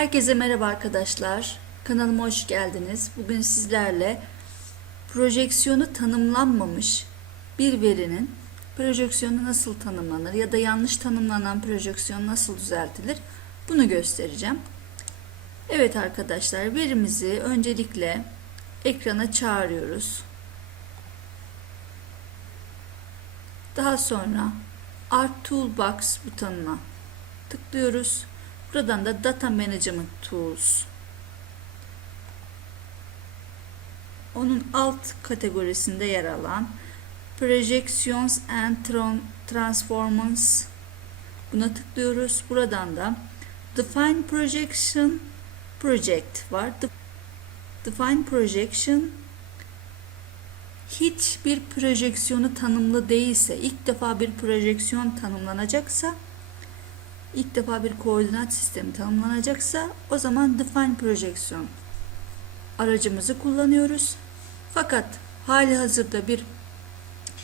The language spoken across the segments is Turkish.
Herkese merhaba arkadaşlar. Kanalıma hoş geldiniz. Bugün sizlerle projeksiyonu tanımlanmamış bir verinin projeksiyonu nasıl tanımlanır ya da yanlış tanımlanan projeksiyon nasıl düzeltilir bunu göstereceğim. Evet arkadaşlar verimizi öncelikle ekrana çağırıyoruz. Daha sonra Art Toolbox butonuna tıklıyoruz. Buradan da Data Management Tools. Onun alt kategorisinde yer alan Projections and Transformers buna tıklıyoruz. Buradan da Define Projection Project var. Define Projection hiçbir projeksiyonu tanımlı değilse, ilk defa bir projeksiyon tanımlanacaksa ilk defa bir koordinat sistemi tanımlanacaksa o zaman define projection aracımızı kullanıyoruz. Fakat hali hazırda bir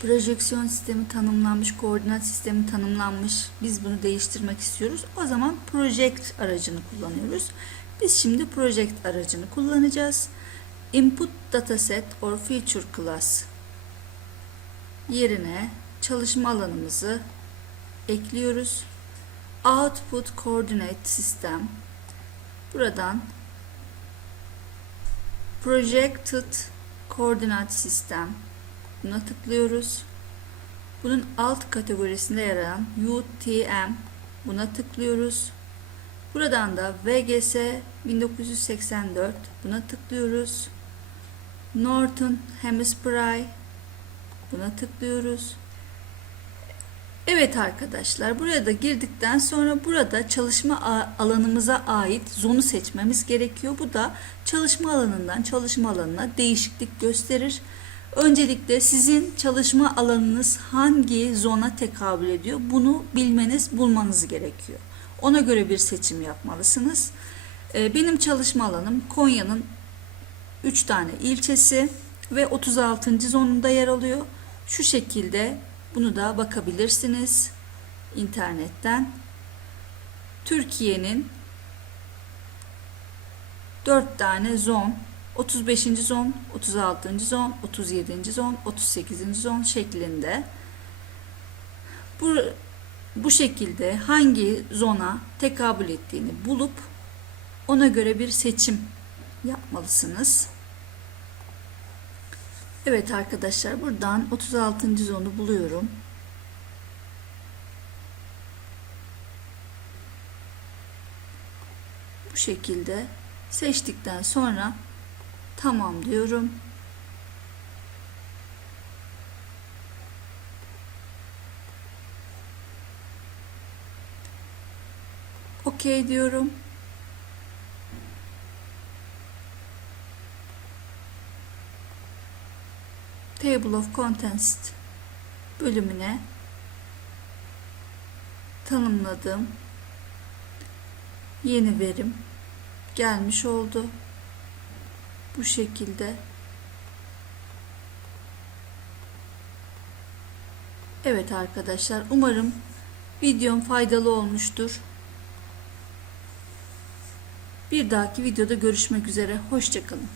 projeksiyon sistemi tanımlanmış, koordinat sistemi tanımlanmış. Biz bunu değiştirmek istiyoruz. O zaman project aracını kullanıyoruz. Biz şimdi project aracını kullanacağız. Input dataset or feature class yerine çalışma alanımızı ekliyoruz. Output Coordinate System buradan Projected Coordinate System buna tıklıyoruz. Bunun alt kategorisinde yer alan UTM buna tıklıyoruz. Buradan da VGS 1984 buna tıklıyoruz. Northern Hemisphere buna tıklıyoruz. Evet arkadaşlar buraya da girdikten sonra burada çalışma alanımıza ait zonu seçmemiz gerekiyor. Bu da çalışma alanından çalışma alanına değişiklik gösterir. Öncelikle sizin çalışma alanınız hangi zona tekabül ediyor bunu bilmeniz bulmanız gerekiyor. Ona göre bir seçim yapmalısınız. Ee, benim çalışma alanım Konya'nın 3 tane ilçesi ve 36. zonunda yer alıyor. Şu şekilde bunu da bakabilirsiniz internetten. Türkiye'nin 4 tane zon 35. zon, 36. zon, 37. zon, 38. zon şeklinde. Bu, bu şekilde hangi zona tekabül ettiğini bulup ona göre bir seçim yapmalısınız. Evet arkadaşlar buradan 36. zonu buluyorum. Bu şekilde seçtikten sonra tamam diyorum. OK diyorum. Table of Contents bölümüne tanımladığım yeni verim gelmiş oldu. Bu şekilde. Evet arkadaşlar umarım videom faydalı olmuştur. Bir dahaki videoda görüşmek üzere. Hoşçakalın.